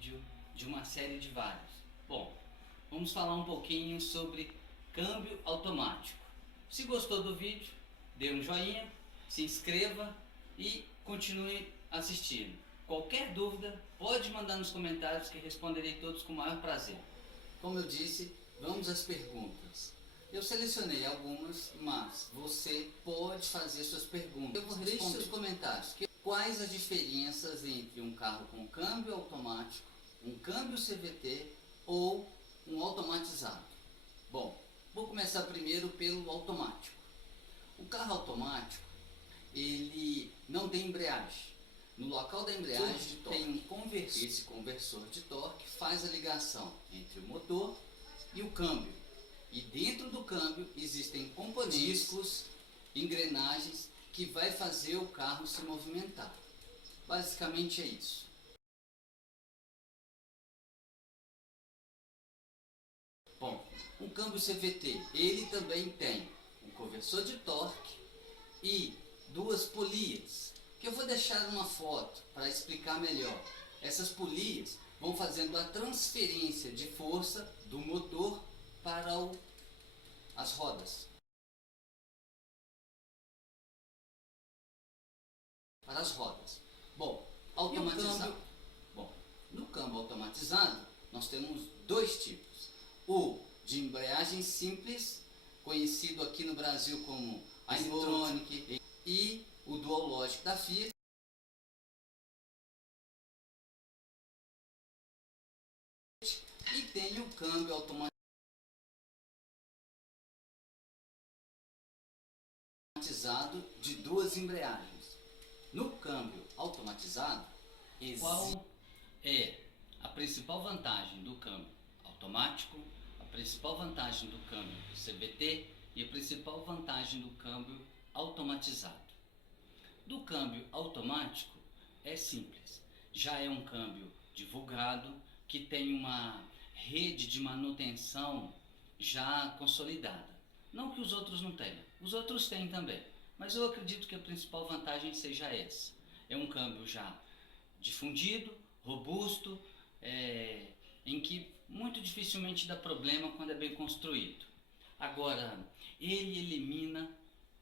vídeo de uma série de vários. Bom, vamos falar um pouquinho sobre câmbio automático. Se gostou do vídeo, dê um joinha, se inscreva e continue assistindo. Qualquer dúvida, pode mandar nos comentários que responderei todos com o maior prazer. Como eu disse, vamos às perguntas. Eu selecionei algumas, mas você pode fazer suas perguntas. Eu vou responder nos comentários. Quais as diferenças entre um carro com câmbio automático, um câmbio CVT ou um automatizado? Bom, vou começar primeiro pelo automático. O carro automático, ele não tem embreagem. No local da embreagem tem um conversor. Esse conversor de torque faz a ligação entre o motor e o câmbio. E dentro do câmbio existem componentes, discos, engrenagens que vai fazer o carro se movimentar. Basicamente é isso. Bom, um câmbio CVT, ele também tem um conversor de torque e duas polias, que eu vou deixar uma foto para explicar melhor. Essas polias vão fazendo a transferência de força do motor para as rodas. Para as rodas. Bom, automatizado. Bom, no câmbio automatizado, nós temos dois tipos. O de embreagem simples, conhecido aqui no Brasil como iTronic, e o Dual Logic da Fiat. E tem o câmbio automatizado de duas embreagens. No câmbio automatizado, qual é a principal vantagem do câmbio automático, a principal vantagem do câmbio CVT e a principal vantagem do câmbio automatizado? Do câmbio automático é simples, já é um câmbio divulgado, que tem uma rede de manutenção já consolidada. Não que os outros não tenham, os outros têm também, mas eu acredito que a principal vantagem seja essa. É um câmbio já difundido, robusto, em que muito dificilmente dá problema quando é bem construído. Agora, ele elimina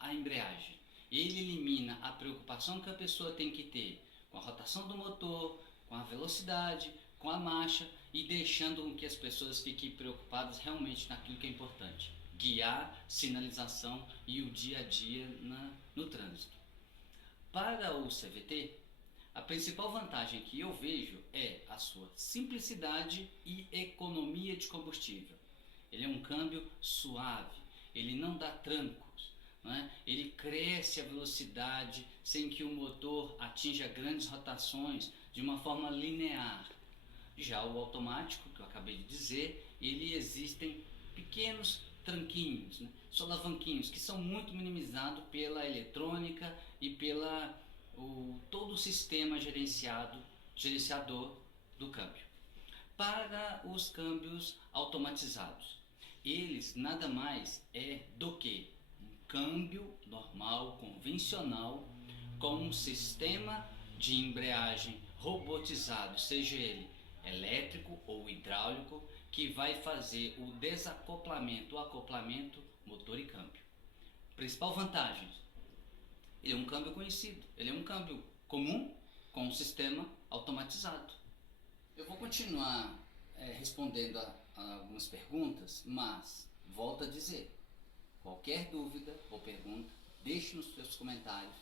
a embreagem, ele elimina a preocupação que a pessoa tem que ter com a rotação do motor, com a velocidade, com a marcha, e deixando com que as pessoas fiquem preocupadas realmente naquilo que é importante: guiar, sinalização e o dia a dia no trânsito. Para o CVT, a principal vantagem que eu vejo é a sua simplicidade e economia de combustível. Ele é um câmbio suave, ele não dá trancos, não é? Ele cresce a velocidade sem que o motor atinja grandes rotações de uma forma linear. Já o automático, que eu acabei de dizer, ele existem pequenos tranquinhos, né? Solavanquinhos, que são muito minimizados pela eletrônica e todo o sistema gerenciador do câmbio. Para os câmbios automatizados, eles nada mais é do que um câmbio normal, convencional, com um sistema de embreagem robotizado, seja ele elétrico ou hidráulico, que vai fazer o desacoplamento, o acoplamento motor e câmbio. Principal vantagem: ele é um câmbio conhecido, ele é um câmbio comum com um sistema automatizado. Eu vou continuar respondendo a algumas perguntas, mas volto a dizer, qualquer dúvida ou pergunta, deixe nos seus comentários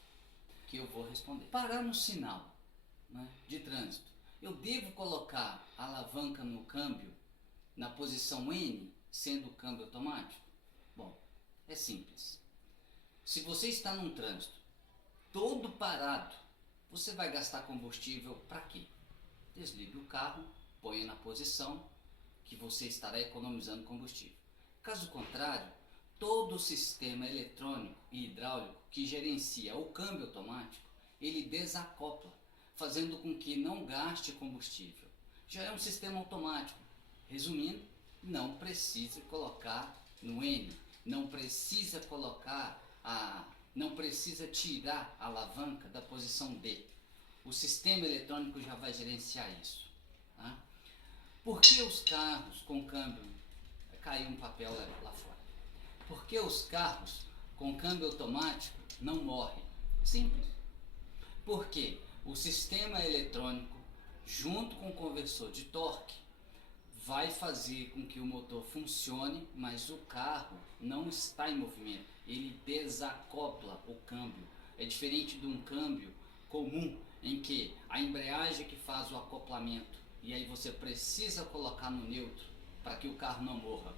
que eu vou responder. Parar no sinal, né, de trânsito, eu devo colocar a alavanca no câmbio na posição N, sendo o câmbio automático? Bom, é simples. Se você está num trânsito todo parado, você vai gastar combustível para quê? Desligue o carro, ponha na posição que você estará economizando combustível. Caso contrário, todo o sistema eletrônico e hidráulico que gerencia o câmbio automático, ele desacopla, fazendo com que não gaste combustível. Já é um sistema automático. Resumindo, não precisa colocar no N, não precisa tirar a alavanca da posição D. O sistema eletrônico já vai gerenciar isso. Tá? Por que os carros com câmbio... Caiu um papel lá fora. Por que os carros com câmbio automático não morrem? Simples. Porque o sistema eletrônico, junto com o conversor de torque, vai fazer com que o motor funcione, mas o carro não está em movimento. Ele desacopla o câmbio. É diferente de um câmbio comum, em que a embreagem é que faz o acoplamento, e aí você precisa colocar no neutro para que o carro não morra.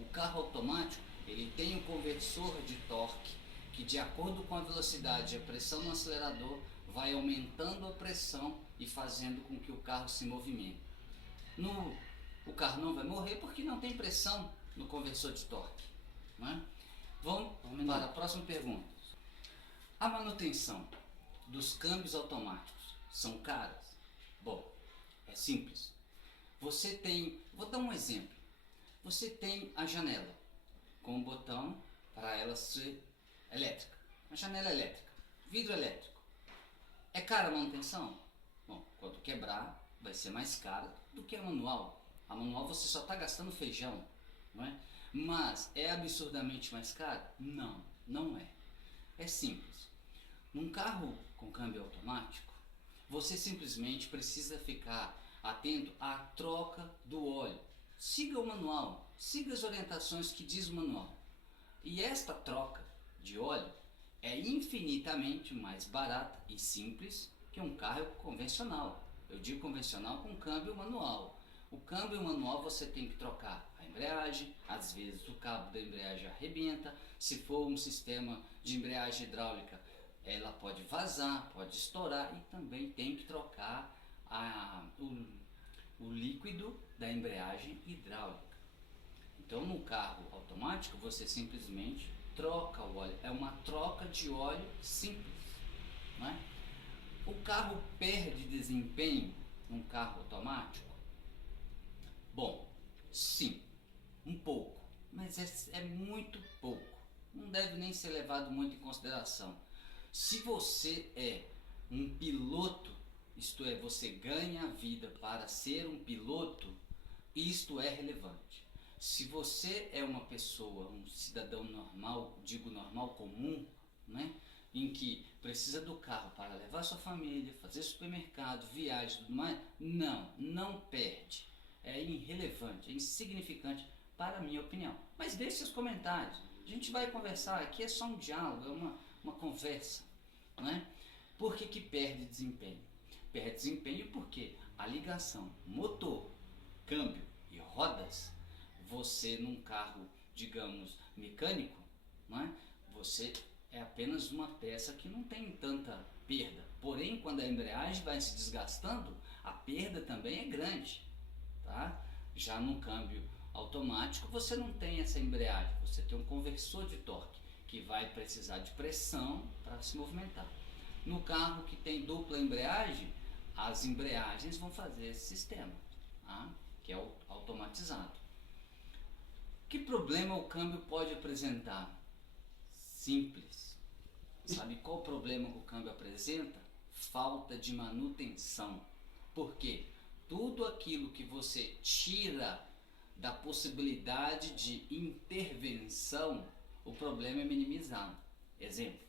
O carro automático, ele tem um conversor de torque, que de acordo com a velocidade e a pressão no acelerador, vai aumentando a pressão e fazendo com que o carro se movimente. O carro não vai morrer porque não tem pressão no conversor de torque. Não é? Vamos para a próxima pergunta. A manutenção dos câmbios automáticos são caras? Bom, é simples. Você tem, vou dar um exemplo. Você tem a janela com um botão para ela ser elétrica. A janela elétrica, vidro elétrico. É cara a manutenção? Bom, quando quebrar vai ser mais cara do que a manual. A manual você só está gastando feijão, não é? Mas é absurdamente mais caro? Não, não é. É simples. Num carro com câmbio automático, você simplesmente precisa ficar atento à troca do óleo. Siga o manual, siga as orientações que diz o manual. E esta troca de óleo é infinitamente mais barata e simples que um carro convencional. Eu digo convencional com câmbio manual. O câmbio manual você tem que trocar a embreagem, às vezes o cabo da embreagem arrebenta. Se for um sistema de embreagem hidráulica, ela pode vazar, pode estourar, e também tem que trocar o líquido da embreagem hidráulica. Então no carro automático você simplesmente troca o óleo, é uma troca de óleo simples, não é? O carro perde desempenho num carro automático? Bom, sim, um pouco, mas é muito pouco, não deve nem ser levado muito em consideração. Se você é um piloto, isto é, você ganha a vida para ser um piloto, isto é relevante. Se você é uma pessoa, um cidadão normal, digo normal, comum, né, em que precisa do carro para levar sua família, fazer supermercado, viagem e tudo mais, não perde. É irrelevante, é insignificante para a minha opinião. Mas deixe seus comentários, a gente vai conversar, aqui é só um diálogo, é uma conversa, né? Por que perde desempenho? Perde desempenho porque a ligação motor, câmbio e rodas, você num carro, digamos, mecânico, não é? Você é apenas uma peça que não tem tanta perda. Porém, quando a embreagem vai se desgastando, a perda também é grande. Tá? Já no câmbio automático você não tem essa embreagem, você tem um conversor de torque que vai precisar de pressão para se movimentar. No carro que tem dupla embreagem, as embreagens vão fazer esse sistema, tá? Que é o automatizado. Que problema o câmbio pode apresentar? Simples. Sabe qual o problema que o câmbio apresenta? Falta de manutenção. Por quê? Tudo aquilo que você tira da possibilidade de intervenção, o problema é minimizado. Exemplo,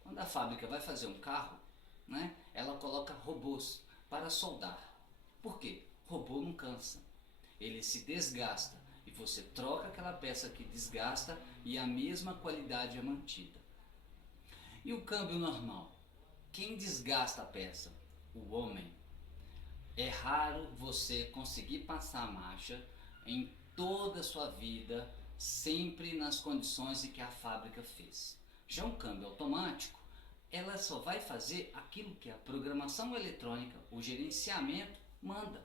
quando a fábrica vai fazer um carro, né, ela coloca robôs para soldar. Por quê? Robô não cansa, ele se desgasta e você troca aquela peça que desgasta e a mesma qualidade é mantida. E o câmbio normal? Quem desgasta a peça? O homem. É raro você conseguir passar a marcha em toda a sua vida, sempre nas condições em que a fábrica fez. Já um câmbio automático, ela só vai fazer aquilo que a programação eletrônica, o gerenciamento, manda.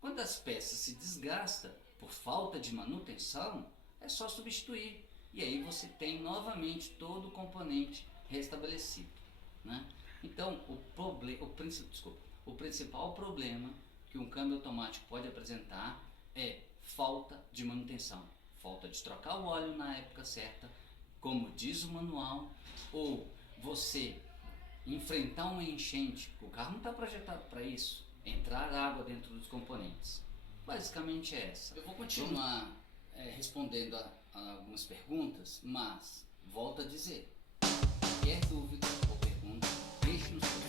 Quando as peças se desgastam por falta de manutenção, é só substituir. E aí você tem novamente todo o componente restabelecido, né? Então, o principal problema que um câmbio automático pode apresentar é falta de manutenção, falta de trocar o óleo na época certa, como diz o manual, ou você enfrentar uma enchente, o carro não está projetado para isso, entrar água dentro dos componentes. basicamente é essa. Eu vou continuar respondendo a algumas perguntas, mas volto a dizer, qualquer dúvida ou pergunta, deixe nos comentários.